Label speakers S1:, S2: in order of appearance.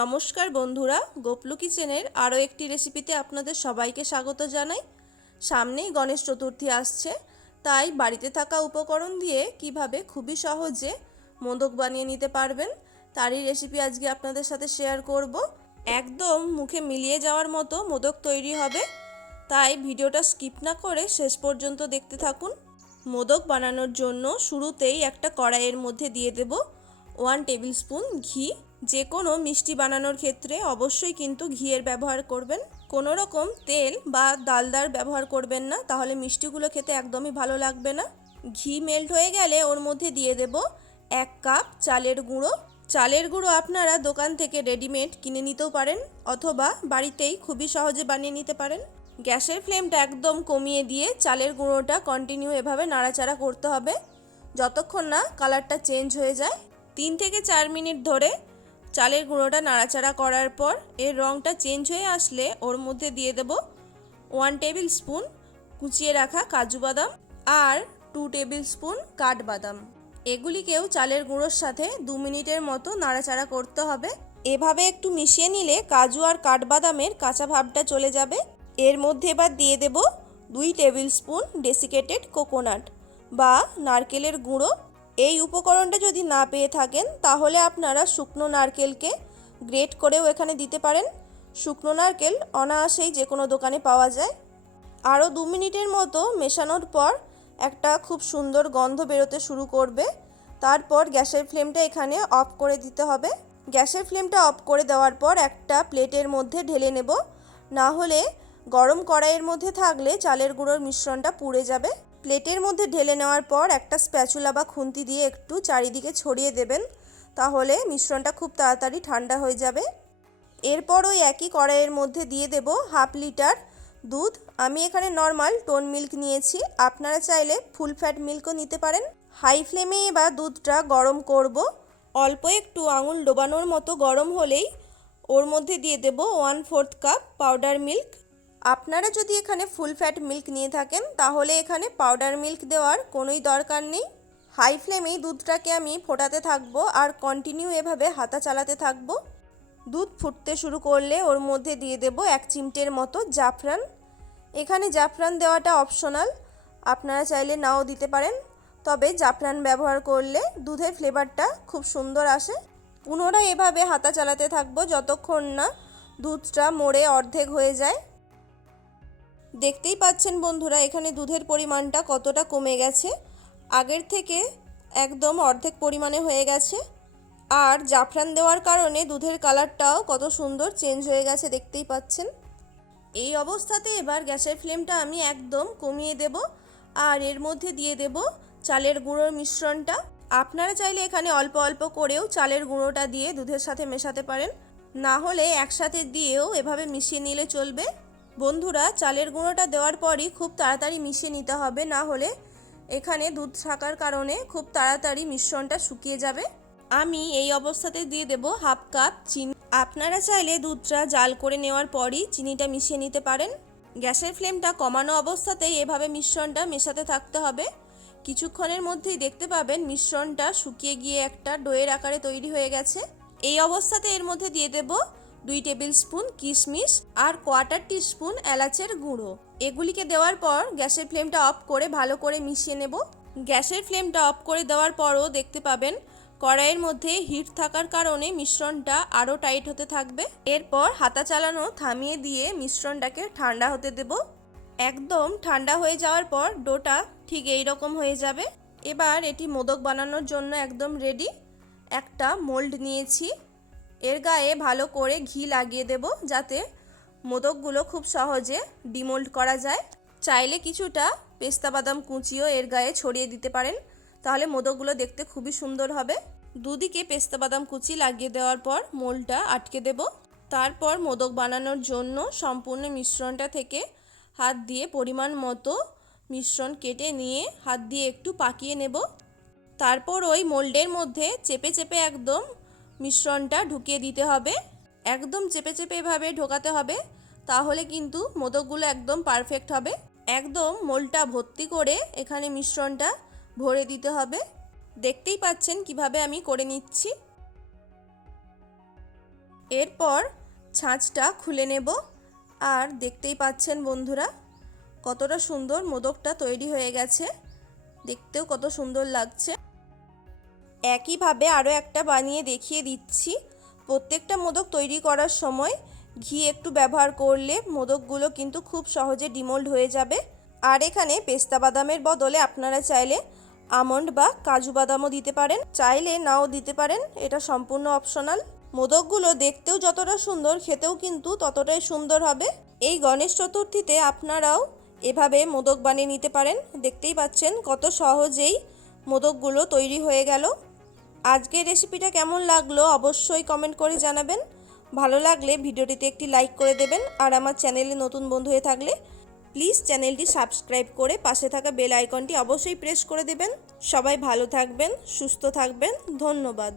S1: নমস্কার বন্ধুরা, গোপলু কিচেনের আরও একটি রেসিপিতে আপনাদের সবাইকে স্বাগত জানাই। সামনেই গণেশ চতুর্থী আসছে, তাই বাড়িতে থাকা উপকরণ দিয়ে কীভাবে খুবই সহজে মোদক বানিয়ে নিতে পারবেন, তারই রেসিপি আজকে আপনাদের সাথে শেয়ার করব। একদম মুখে মিলিয়ে যাওয়ার মতো মোদক তৈরি হবে, তাই ভিডিওটা স্কিপ না করে শেষ পর্যন্ত দেখতে থাকুন। মোদক বানানোর জন্য শুরুতেই একটা কড়াইয়ের মধ্যে দিয়ে দেব ওয়ান টেবিল স্পুন ঘি যে কোনো মিষ্টি বানানোর ক্ষেত্রে অবশ্যই কিন্তু ঘিয়ের ব্যবহার করবেন। কোনো রকম তেল বা ডালদার ব্যবহার করবেন না, তাহলে মিষ্টিগুলো খেতে একদমই ভালো লাগবে না। ঘি মেল্ট হয়ে গেলে ওর মধ্যে দিয়ে দেব এক কাপ চালের গুঁড়ো। চালের গুঁড়ো আপনারা দোকান থেকে রেডিমেড কিনে নিতেও পারেন অথবা বাড়িতেই খুবই সহজে বানিয়ে নিতে পারেন। গ্যাসের ফ্লেমটা একদম কমিয়ে দিয়ে চালের গুঁড়োটা কন্টিনিউ এভাবে নাড়াচাড়া করতে হবে। যতক্ষণ না কালারটা চেঞ্জ হয়ে যায়। তিন থেকে চার মিনিট ধরে চালের গুঁড়োটা নাড়াচাড়া করার পর এর রঙটা চেঞ্জ হয়ে আসলে ওর মধ্যে দিয়ে দেব ওয়ান টেবিল স্পুন কুচিয়ে রাখা কাজু বাদাম আর টু টেবিল স্পুন কাঠবাদাম এগুলিকেও চালের গুঁড়োর সাথে দু মিনিটের মতো নাড়াচাড়া করতে হবে। এভাবে একটু মিশিয়ে নিলে কাজু আর কাঠবাদামের কাঁচা ভাবটা চলে যাবে। এর মধ্যে এবার দিয়ে দেব দুই টেবিল স্পুন ডেসিকেটেড কোকোনাট বা নারকেলের গুঁড়ো। এই উপকরণটা যদি না পেয়ে থাকেন, তাহলে আপনারা শুকনো নারকেলকে গ্রেট করেও এখানে দিতে পারেন। শুকনো নারকেল অনায়াসেই যে কোনো দোকানে পাওয়া যায়। আরও দু মিনিটের মতো মেশানোর পর একটা খুব সুন্দর গন্ধ বেরোতে শুরু করবে। তারপর গ্যাসের ফ্লেমটা এখানে অফ করে দিতে হবে। গ্যাসের ফ্লেমটা অফ করে দেওয়ার পর একটা প্লেটের মধ্যে ঢেলে নেব। না হলে গরম কড়াইয়ের মধ্যে থাকলে চালের গুঁড়োর মিশ্রণটা পুড়ে যাবে। প্লেটের মধ্যে ঢেলে নেওয়ার পর একটা স্প্যাচুলা বা খুন্তি দিয়ে একটু চারিদিকে ছড়িয়ে দেবেন, তাহলে মিশ্রণটা খুব তাড়াতাড়ি ঠান্ডা হয়ে যাবে। এরপর ওই একই কড়াইয়ের মধ্যে দিয়ে দেব হাফ লিটার দুধ। আমি এখানে নর্মাল টোন মিল্ক নিয়েছি, আপনারা চাইলে ফুল ফ্যাট মিল্কও নিতে পারেন। হাই ফ্লেমে এবার দুধটা গরম করব। অল্প একটু আঙুল ডোবানোর মতো গরম হলেই ওর মধ্যে দিয়ে দেব one fourth cup powder milk. আপনারা যদি এখানে ফুল ফ্যাট মিল্ক নিয়ে থাকেন, তাহলে এখানে পাউডার মিল্ক দেওয়ার কোনোই দরকার নেই। হাই ফ্লেমেই দুধটাকে আমি ফোটাতে থাকব আর কন্টিনিউ এভাবে হাতা চালাতে থাকব। দুধ ফুটতে শুরু করলে ওর মধ্যে দিয়ে দেব এক চিমটের মতো জাফরান। এখানে জাফরান দেওয়াটা অপশনাল আপনারা চাইলে নাও দিতে পারেন। তবে জাফরান ব্যবহার করলে দুধের ফ্লেভারটা খুব সুন্দর আসে। পুনরায় এভাবে হাতা চালাতে থাকব যতক্ষণ না দুধটা মোড়ে অর্ধেক হয়ে যায়। দেখতেই পাচ্ছেন বন্ধুরা, এখানে দুধের পরিমাণটা কতটা কমে গেছে। আগের থেকে একদম অর্ধেক পরিমাণে হয়ে গেছে। আর জাফরান দেওয়ার কারণে দুধের কালারটাও কত সুন্দর চেঞ্জ হয়ে গেছে, দেখতেই পাচ্ছেন। এই অবস্থাতে এবার গ্যাসের ফ্লেমটা আমি একদম কমিয়ে দেব আর এর মধ্যে দিয়ে দেব চালের গুঁড়োর মিশ্রণটা। আপনারা চাইলে এখানে অল্প অল্প করেও চালের গুঁড়োটা দিয়ে দুধের সাথে মেশাতে পারেন। না হলে একসাথে দিয়েও এভাবে মিশিয়ে নিলে চলবে। বন্ধুরা, চালের গুঁড়োটা দেওয়ার পরই খুব তাড়াতাড়ি মিশিয়ে নিতে হবে, না হলে এখানে দুধ থাকার কারণে খুব তাড়াতাড়ি মিশ্রণটা শুকিয়ে যাবে। আমি এই অবস্থাতে দিয়ে দেব হাফ কাপ চিনি। আপনারা চাইলে দুধটা জাল করে নেওয়ার পরই চিনিটা মিশিয়ে নিতে পারেন। গ্যাসের ফ্লেমটা কমানো অবস্থাতেই এভাবে মিশ্রণটা মেশাতে থাকতে হবে। কিছুক্ষণের মধ্যেই দেখতে পাবেন মিশ্রণটা শুকিয়ে গিয়ে একটা ডোয়ের আকারে তৈরি হয়ে গেছে। এই অবস্থাতে এর মধ্যে দিয়ে দেব দুই টেবিল স্পুন কিশমিশ আর কোয়ার্টার টিস্পুন এলাচের গুঁড়ো। এগুলিকে দেওয়ার পর গ্যাসের ফ্লেমটা অফ করে ভালো করে মিশিয়ে নেব। গ্যাসের ফ্লেমটা অফ করে দেওয়ার পরও দেখতে পাবেন, কড়াইয়ের মধ্যে হিট থাকার কারণে মিশ্রণটা আরও টাইট হতে থাকবে। এরপর হাতা চালানো থামিয়ে দিয়ে মিশ্রণটাকে ঠান্ডা হতে দেব। একদম ঠান্ডা হয়ে যাওয়ার পর ডোটা ঠিক এই রকম হয়ে যাবে। এবার এটি মোদক বানানোর জন্য একদম রেডি। একটা মোল্ড নিয়েছি। এর গায়ে ভালো করে ঘি লাগিয়ে দেব যাতে মোদকগুলো খুব সহজে ডিমোল্ড করা যায়। চাইলে কিছুটা পেস্তা বাদাম কুচিও এর গায়ে ছড়িয়ে দিতে পারেন। তাহলে মোদকগুলো দেখতে খুবই সুন্দর হবে। দুদিকে পেস্তা বাদাম কুচি লাগিয়ে দেওয়ার পর মোলটা আটকে দেব। তারপর মোদক বানানোর জন্য সম্পূর্ণ মিশ্রণটা থেকে হাত দিয়ে পরিমাণ মতো মিশ্রণ কেটে নিয়ে হাত দিয়ে একটু পাকিয়ে নেব। তারপর ওই মোল্ডের মধ্যে চেপে চেপে একদম মিশ্রণটা ঢুকিয়ে দিতে হবে। একদম চেপে চেপে এভাবে ঢোকাতে হবে, তাহলে কিন্তু মোদকগুলো একদম পারফেক্ট হবে। একদম মোলটা ভর্তি করে এখানে মিশ্রণটা ভরে দিতে হবে। দেখতেই পাচ্ছেন কীভাবে আমি করে নিচ্ছি। এরপর ছাঁচটা খুলে নেব। আর দেখতেই পাচ্ছেন বন্ধুরা, কতটা সুন্দর মোদকটা তৈরি হয়ে গেছে। দেখতেও কত সুন্দর লাগছে। একইভাবে আরও একটা বানিয়ে দেখিয়ে দিচ্ছি। প্রত্যেকটা মোদক তৈরি করার সময় ঘি একটু ব্যবহার করলে মোদকগুলো কিন্তু খুব সহজে ডিমোল্ড হয়ে যাবে। আর এখানে পেস্তা বাদামের বদলে আপনারা চাইলে আমন্ড বা কাজু বাদামও দিতে পারেন। চাইলে নাও দিতে পারেন, এটা সম্পূর্ণ অপশনাল। মোদকগুলো দেখতেও যতটা সুন্দর, খেতেও কিন্তু ততটাই সুন্দর হবে। এই গণেশ চতুর্থীতে আপনারাও এভাবে মোদক বানিয়ে নিতে পারেন। দেখতেই পাচ্ছেন কত সহজেই মোদকগুলো তৈরি হয়ে গেল। আজকের রেসিপিটা কেমন লাগল অবশ্যই কমেন্ট করে জানাবেন। ভালো লাগলে ভিডিওটিতে একটি লাইক করে দেবেন আর আমার চ্যানেলে নতুন বন্ধু হয়ে থাকলে প্লিজ চ্যানেলটি সাবস্ক্রাইব করে পাশে থাকা বেল আইকনটি অবশ্যই প্রেস করে দেবেন। সবাই ভালো থাকবেন, সুস্থ থাকবেন। ধন্যবাদ।